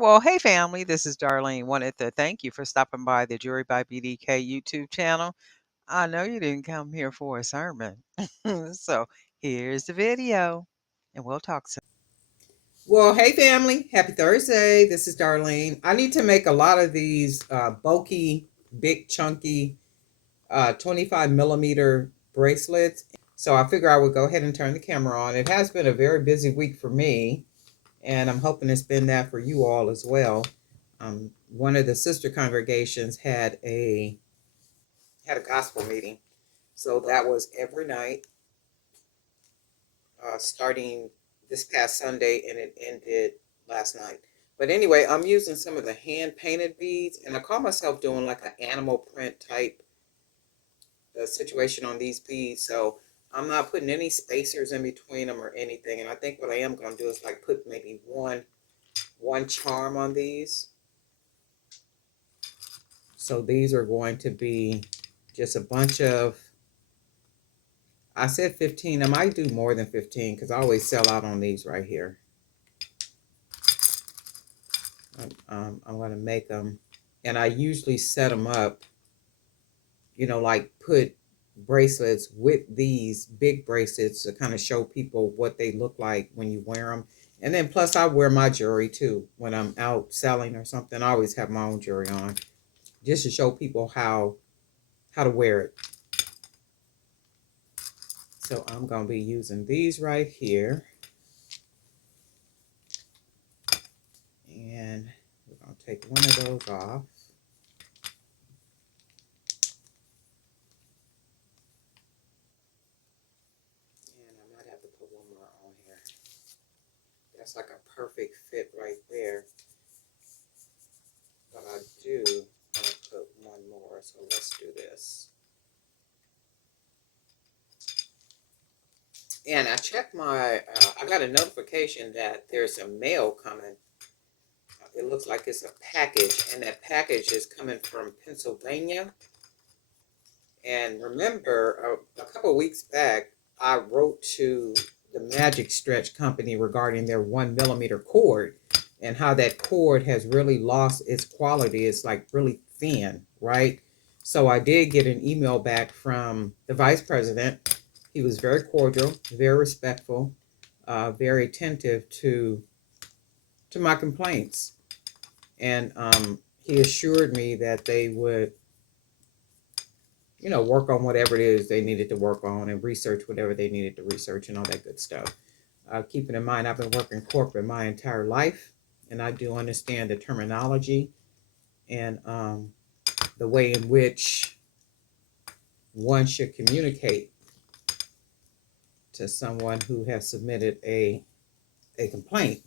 Well, hey family, this is Darlene. Wanted to thank you for stopping by the Jury by BDK YouTube channel. I know you didn't come here for a sermon. So here's the video, and we'll talk soon. Well, hey family, happy Thursday. This is Darlene. I need to make a lot of these bulky, big, chunky 25 millimeter bracelets. So I figure I would go ahead and turn the camera on. It has been a very busy week for me, and I'm hoping it's been that for you all as well. One of the sister congregations had a gospel meeting, so that was every night, starting this past Sunday, and it ended last night. But anyway, I'm using some of the hand painted beads, and I call myself doing like an animal print type situation on these beads. So I'm not putting any spacers in between them or anything. And I think what I am going to do is like put maybe one charm on these. So these are going to be just a bunch of, I said 15. I might do more than 15 because I always sell out on these right here. I'm going to make them, and I usually set them up, like put bracelets with these big bracelets to kind of show people what they look like when you wear them. And then plus I wear my jewelry too when I'm out selling or something. I always have my own jewelry on just to show people how to wear it. So I'm going to be using these right here. And we're going to take one of those off. And I might have to put one more on here. That's like a perfect fit right there. But I do want to put one more, so let's do this. And I checked I got a notification that there's a mail coming. It looks like it's a package, and that package is coming from Pennsylvania. And remember, a couple of weeks back, I wrote to the Magic Stretch company regarding their 1 millimeter cord and how that cord has really lost its quality. It's like really thin, right? So I did get an email back from the vice president. He was very cordial, very respectful, very attentive to my complaints. And he assured me that they would work on whatever it is they needed to work on and research whatever they needed to research and all that good stuff. Keeping in mind, I've been working corporate my entire life, and I do understand the terminology and the way in which one should communicate to someone who has submitted a complaint.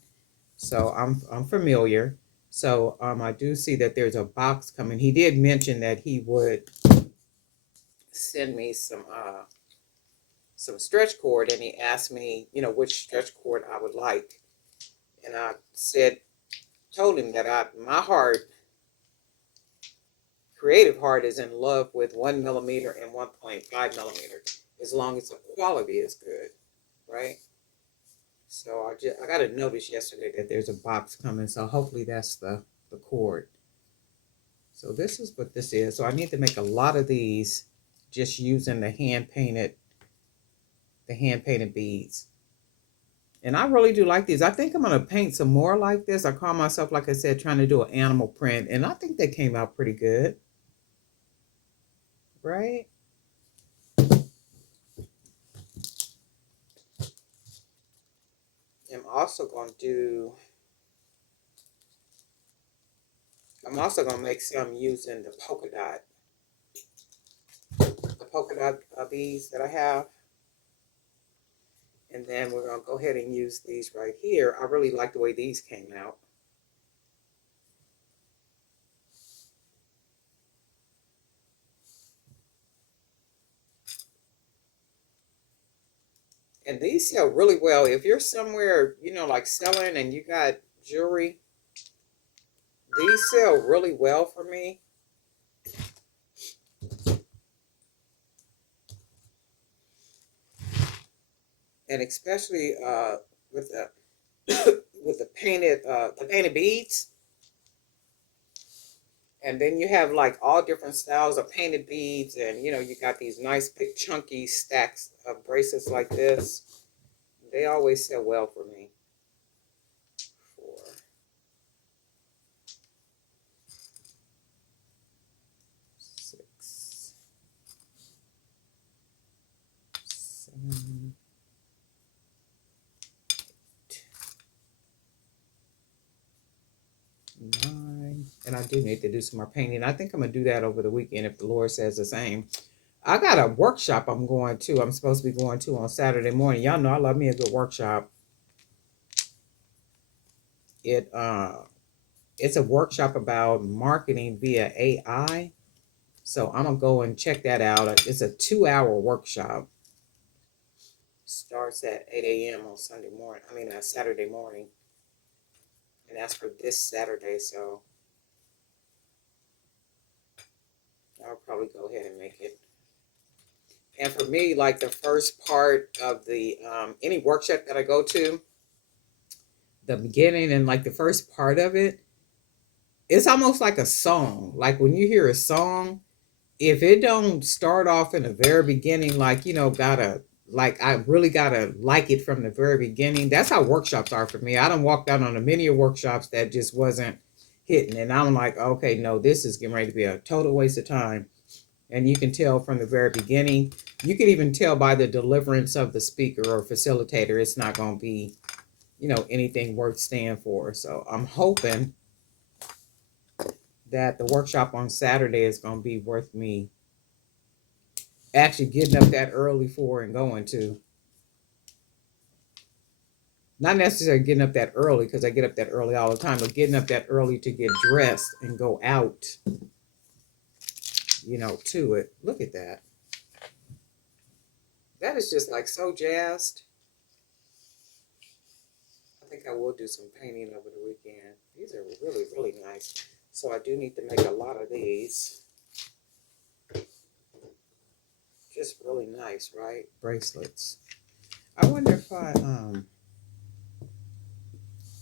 So I'm familiar. So I do see that there's a box coming. He did mention that he would send me some stretch cord, and he asked me, which stretch cord I would like. And I told him that my heart, creative heart, is in love with 1 millimeter and 1.5 millimeter, as long as the quality is good, right? So I got a notice yesterday that there's a box coming, so hopefully that's the cord. So this is what this is. So I need to make a lot of these just using the hand painted beads. And I really do like these. I think I'm going to paint some more like this. I call myself, like I said, trying to do an animal print. And I think they came out pretty good. Right? I'm also going to make some using the polka dot beads that I have. And then we're going to go ahead and use these right here. I really like the way these came out. And these sell really well. If you're somewhere, like selling and you got jewelry, these sell really well for me. And especially with the with the painted beads. And then you have like all different styles of painted beads, and you got these nice big chunky stacks of bracelets like this. They always sell well for me. 4, 6, 7, 9. And I do need to do some more painting. I think I'm gonna do that over the weekend if the Lord says the same. I got a workshop I'm going to. I'm supposed to be going to on Saturday morning. Y'all know I love me a good workshop. It it's a workshop about marketing via AI. So I'm gonna go and check that out. It's a 2-hour workshop. Starts at 8 a.m. on Sunday morning. I mean, Saturday morning, and that's for this Saturday. So I'll probably go ahead and make it. And for me, like the first part of the any workshop that I go to, the beginning and like the first part of it, it's almost like a song. Like when you hear a song, if it don't start off in the very beginning, like gotta like I really gotta like it from the very beginning. That's how workshops are for me. I don't walk out on a many workshops that just wasn't hitting, and I'm like, okay, no, this is getting ready to be a total waste of time. And you can tell from the very beginning. You can even tell by the deliverance of the speaker or facilitator, it's not going to be anything worth staying for. So I'm hoping that the workshop on Saturday is going to be worth me actually getting up that early for and going to. Not necessarily getting up that early because I get up that early all the time, but getting up that early to get dressed and go out, to it. Look at that. That is just like so jazzed. I think I will do some painting over the weekend. These are really, really nice. So I do need to make a lot of these. Just really nice, right? Bracelets. I wonder if I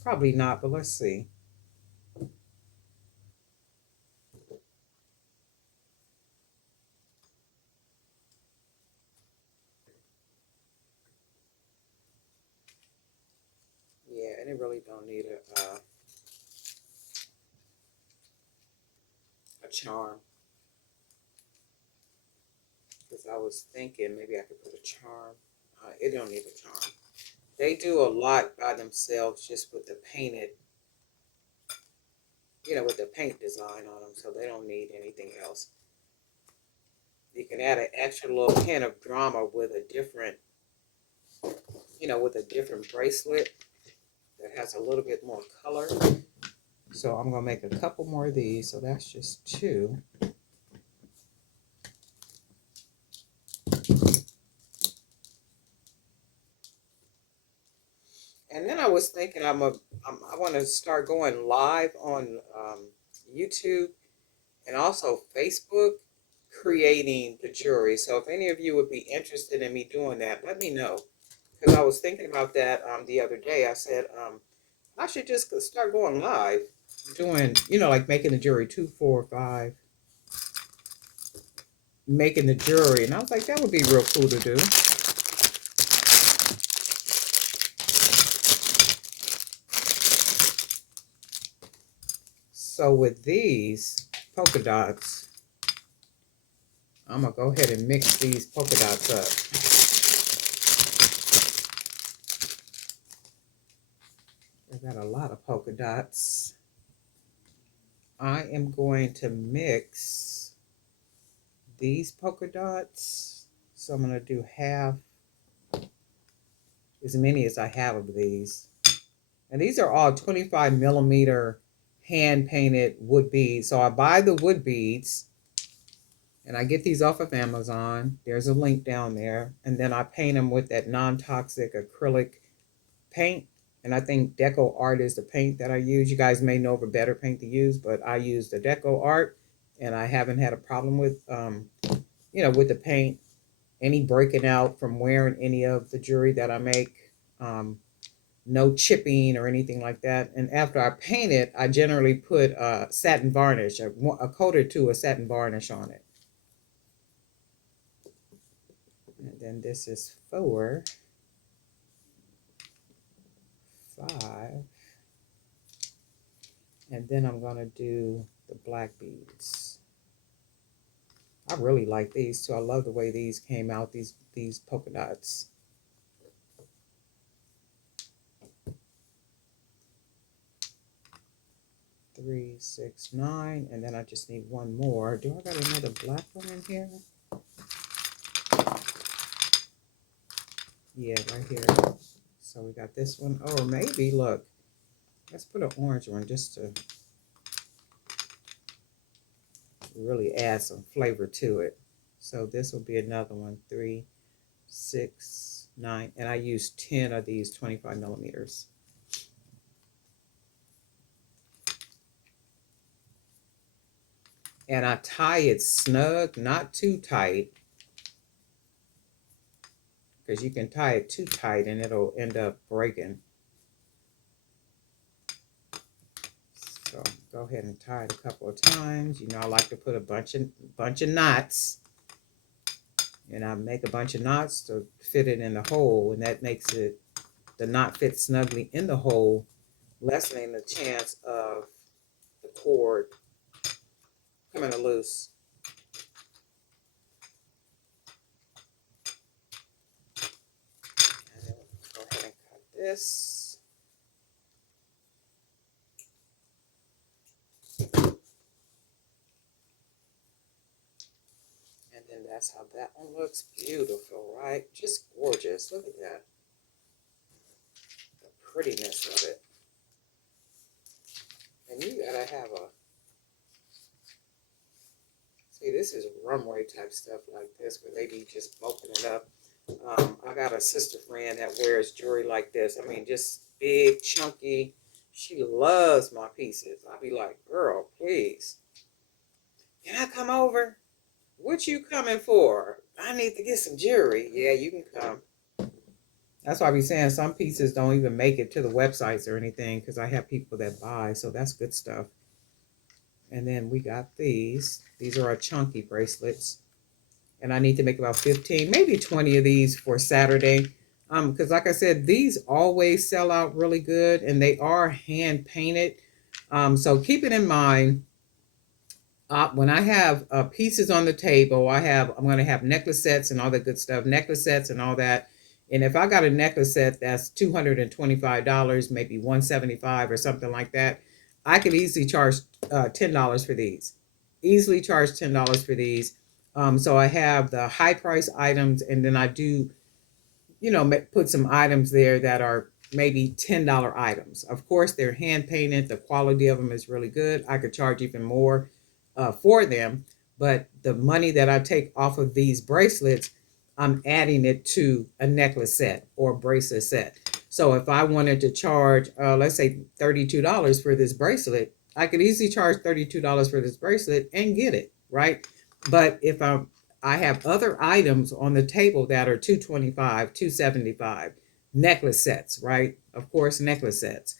probably not, but let's see. Yeah, and it really don't need a charm. Because I was thinking maybe I could put a charm. It don't need a charm. They do a lot by themselves just with the painted, with the paint design on them, so they don't need anything else. You can add an extra little hint of drama with a different, with a different bracelet that has a little bit more color. So I'm gonna make a couple more of these. So that's just 2. And then I was thinking I want to start going live on YouTube and also Facebook, creating the jewelry. So if any of you would be interested in me doing that, let me know. Because I was thinking about that the other day. I said I should just start going live, doing like making the jewelry 2, 4, 5, making the jewelry, and I was like that would be real cool to do. So with these polka dots, I'm gonna go ahead and mix these polka dots up. I got a lot of polka dots. I am going to mix these polka dots. So I'm gonna do half, as many as I have of these. And these are all 25 millimeter hand painted wood beads. So I buy the wood beads and I get these off of Amazon. There's a link down there. And then I paint them with that non-toxic acrylic paint. And I think Deco Art is the paint that I use. You guys may know of a better paint to use, but I use the Deco Art, and I haven't had a problem with, with the paint, any breaking out from wearing any of the jewelry that I make. no chipping or anything like that. And after I paint it, I generally put satin varnish, a coat or two of satin varnish on it. And then this is 4, 5. And then I'm going to do the black beads. I really like these too. I love the way these came out, these polka dots. 3, 6, 9, and then I just need one more. Do I got another black one in here? Yeah, right here. So we got this one. Oh, maybe, look. Let's put an orange one just to really add some flavor to it. So this will be another one. 3, 6, 9. And I use 10 of these 25 millimeters. And I tie it snug, not too tight. Because you can tie it too tight and it'll end up breaking. So go ahead and tie it a couple of times. You know, I like to put a bunch of knots. And I make a bunch of knots to fit it in the hole. And that makes it, the knot fit snugly in the hole, lessening the chance of the cord coming loose. And then go ahead and cut this. And then that's how that one looks. Beautiful, right? Just gorgeous. Look at that. The prettiness of it. And you gotta have a, see, this is runway type stuff like this where they be just bulking it up. I got a sister friend that wears jewelry like this. I mean, just big, chunky. She loves my pieces. I be like, girl, please. Can I come over? What you coming for? I need to get some jewelry. Yeah, you can come. That's why I be saying some pieces don't even make it to the websites or anything because I have people that buy. So that's good stuff. And then we got these. These are our chunky bracelets. And I need to make about 15, maybe 20 of these for Saturday. Because like I said, these always sell out really good and they are hand painted. So keep it in mind. When I have pieces on the table, I'm going to have necklace sets and all that good stuff, necklace sets and all that. And if I got a necklace set that's $225, maybe $175 or something like that, I could easily charge $10 for these. Easily charge $10 for these. So I have the high price items, and then I do, put some items there that are maybe $10 items. Of course, they're hand painted. The quality of them is really good. I could charge even more for them, but the money that I take off of these bracelets, I'm adding it to a necklace set or bracelet set. So if I wanted to charge, let's say $32 for this bracelet, I could easily charge $32 for this bracelet and get it, right? But if I have other items on the table that are $225, $275, necklace sets, right? Of course, necklace sets,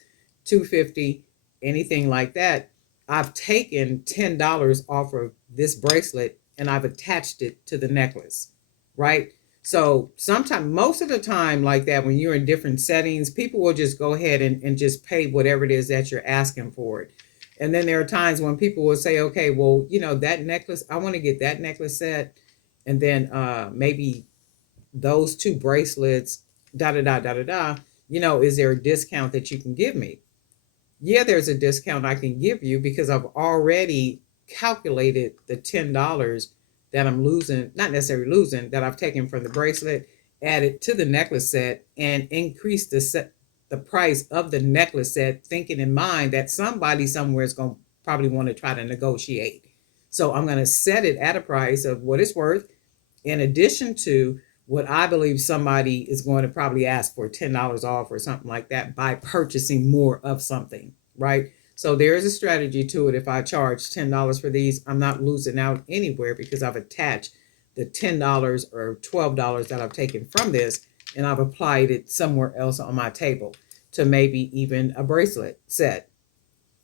$250, anything like that. I've taken $10 off of this bracelet and I've attached it to the necklace, right? So sometimes, most of the time, like that, when you're in different settings, people will just go ahead and just pay whatever it is that you're asking for it. And then there are times when people will say, okay, well, that necklace, I want to get that necklace set. And then maybe those two bracelets, da da da da da da, is there a discount that you can give me? Yeah, there's a discount I can give you because I've already calculated the $10 that I'm losing, not necessarily losing, that I've taken from the bracelet, added to the necklace set, and increased the price of the necklace set, thinking in mind that somebody somewhere is going to probably want to try to negotiate. So I'm going to set it at a price of what it's worth, in addition to what I believe somebody is going to probably ask for $10 off or something like that by purchasing more of something, right? So there is a strategy to it. If I charge $10 for these, I'm not losing out anywhere because I've attached the $10 or $12 that I've taken from this and I've applied it somewhere else on my table. to maybe even a bracelet set.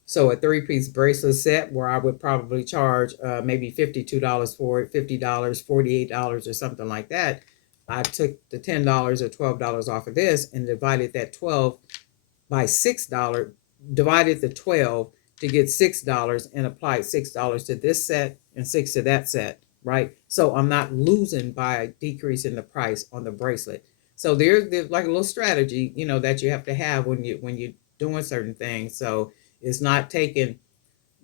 So a three-piece bracelet set where I would probably charge maybe $52 for it, $50, $48 or something like that. I took the $10 or $12 off of this and divided that 12 by $6, divided the 12 to get $6 and applied $6 to this set and six to that set, right? So I'm not losing by decreasing the price on the bracelet. So there's like a little strategy, that you have to have when you're doing certain things. So it's not taking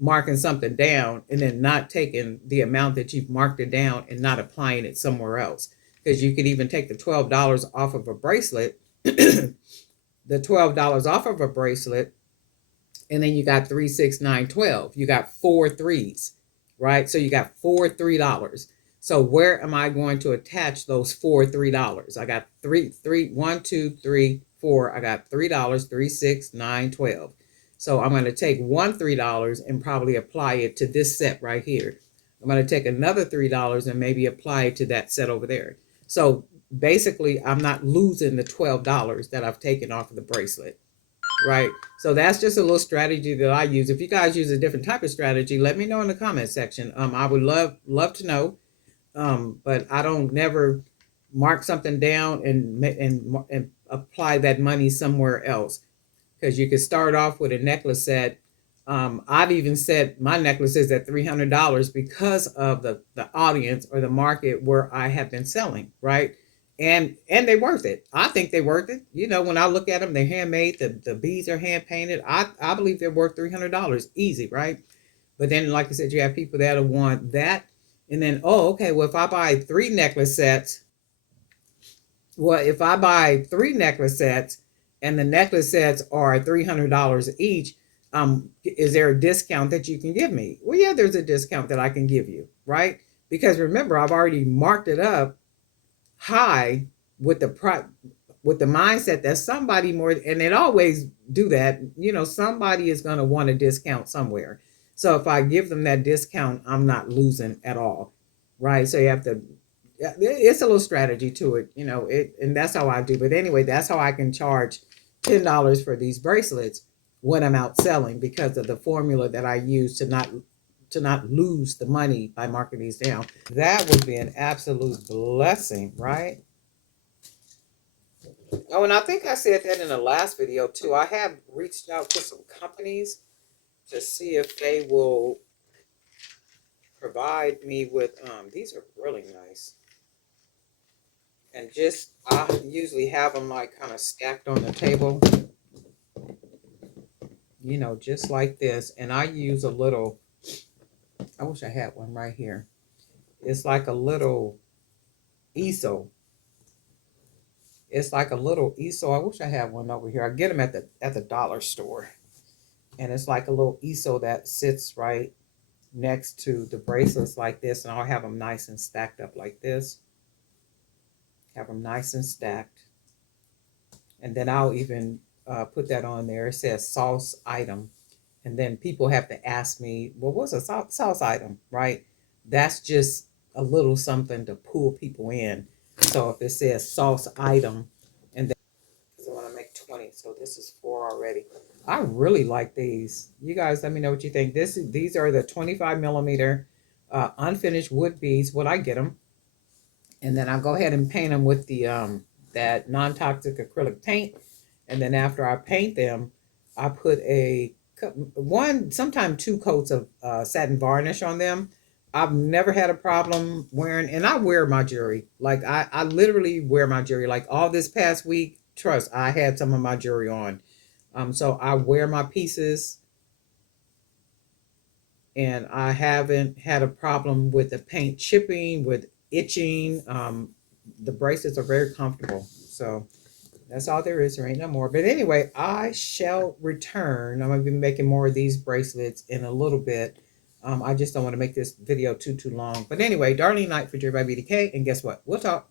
marking something down and then not taking the amount that you've marked it down and not applying it somewhere else. Because you could even take the $12 off of a bracelet, the $12 off of a bracelet, and then you got 3, 6, 9, 12. You got four threes, right? So you got four $3. So where am I going to attach those four $3? I got three, 1, 2, 3, 4. I got $3, 3, 6, 9, 12. So I'm going to take one $3 and probably apply it to this set right here. I'm going to take another $3 and maybe apply it to that set over there. So basically, I'm not losing the $12 that I've taken off of the bracelet, right? So that's just a little strategy that I use. If you guys use a different type of strategy, let me know in the comment section. I would love to know. But I don't never mark something down and apply that money somewhere else, because you could start off with a necklace set. I've even said my necklace is at $300 because of the audience or the market where I have been selling, right? And they're worth it. I think they're worth it. When I look at them, they're handmade. The beads are hand painted. I believe they're worth $300 easy, right? But then, like I said, you have people that want that, and then, oh, okay, well, if I buy three necklace sets, and the necklace sets are $300 each, is there a discount that you can give me? Well, yeah, there's a discount that I can give you, right? Because remember, I've already marked it up high with the mindset that somebody more, and it always do that, somebody is going to want a discount somewhere. So if I give them that discount, I'm not losing at all, right? So you have to, it's a little strategy to it, and that's how I do. But anyway, that's how I can charge $10 for these bracelets when I'm out selling, because of the formula that I use to not lose the money by marking these down. That would be an absolute blessing, right? Oh, and I think I said that in the last video too. I have reached out to some companies to see if they will provide me with these are really nice. And just I usually have them like kind of stacked on the table, just like this. And I use a little, I wish I had one right here. It's like a little easel. It's like a little easel. I wish I had one over here. I get them at the dollar store. And it's like a little easel that sits right next to the bracelets like this. And I'll have them nice and stacked up like this. Have them nice and stacked. And then I'll even put that on there. It says sauce item. And then people have to ask me, well, what's a sauce item, right? That's just a little something to pull people in. So if it says sauce item, and then I want to make 20, so this is 4 already. I really like these. You guys, let me know what you think. These are the 25 millimeter unfinished wood beads. What I get them, and then I'll go ahead and paint them with the that non-toxic acrylic paint. And then after I paint them, I put sometimes 2 coats of satin varnish on them. I've never had a problem wearing, and I wear my jewelry. Like I literally wear my jewelry. Like all this past week, trust, I had some of my jewelry on. So I wear my pieces, and I haven't had a problem with the paint chipping, with itching. The bracelets are very comfortable. So that's all there is. There ain't no more. But anyway, I shall return. I'm going to be making more of these bracelets in a little bit. I just don't want to make this video too long. But anyway, Darlene Knight for Jewelry by BDK. And guess what? We'll talk.